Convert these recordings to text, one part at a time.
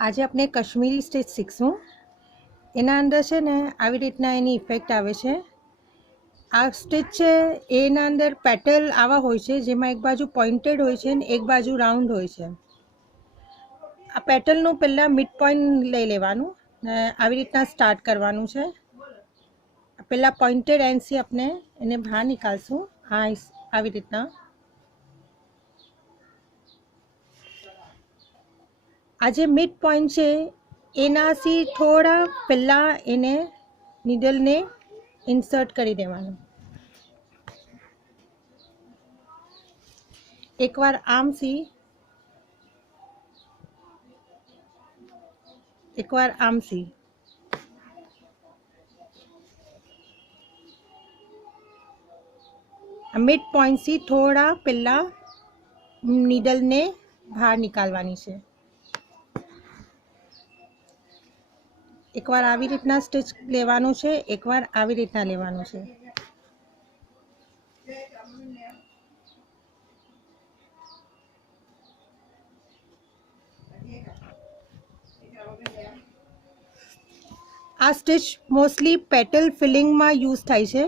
આજે આપણે કશ્મીરી સ્ટિચ શીખશું. એના અંદર છે ને આવી રીતના એની ઇફેક્ટ આવે છે. આ સ્ટિચ છે એના અંદર પેટલ આવા હોય છે જેમાં એક બાજુ પોઇન્ટેડ હોય છે ને એક બાજુ રાઉન્ડ હોય છે. આ પેટલનું પહેલાં મિડ પોઈન્ટ લઈ લેવાનું ને આવી રીતના સ્ટાર્ટ કરવાનું છે. પહેલાં પોઇન્ટેડ એન્ડથી આપણે એને બહાર નીકાળશું. હા, આવી રીતના. આ જે મિડ પોઈન્ટ છે એનાથી થોડા પહેલાં એને નીડલને ઇન્સર્ટ કરી દેવાનું. એકવાર આમથી એકવાર આમથી મિડ પોઈન્ટથી થોડા પહેલાં નીડલને બહાર નીકાળવાની છે. એકવાર આવી રીતના સ્ટિચ લેવાનું છે, એકવાર આવી રીતના લેવાનું છે. આ સ્ટિચ મોસ્ટલી પેટલ ફિલિંગમાં યુઝ થાય છે.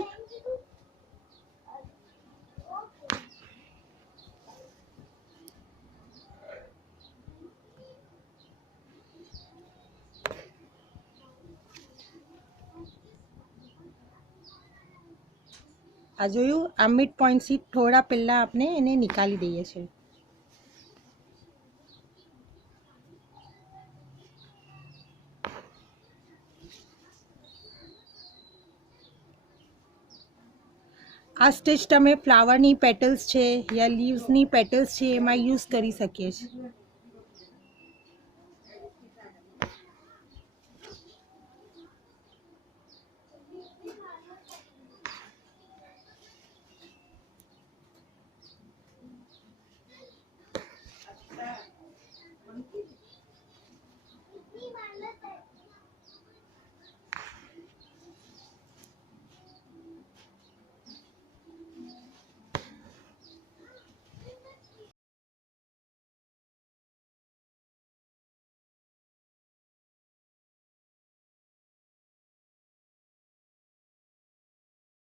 આ જોયું, આ મિડ પોઈન્ટથી થોડા પહેલાં આપણે એને નીકાળી દઈએ છીએ. આ સ્ટિચ તમે ફ્લાવરની પેટલ્સ છે યા લીવ્સની પેટલ્સ છે એમાં યુઝ કરી શકીએ છીએ.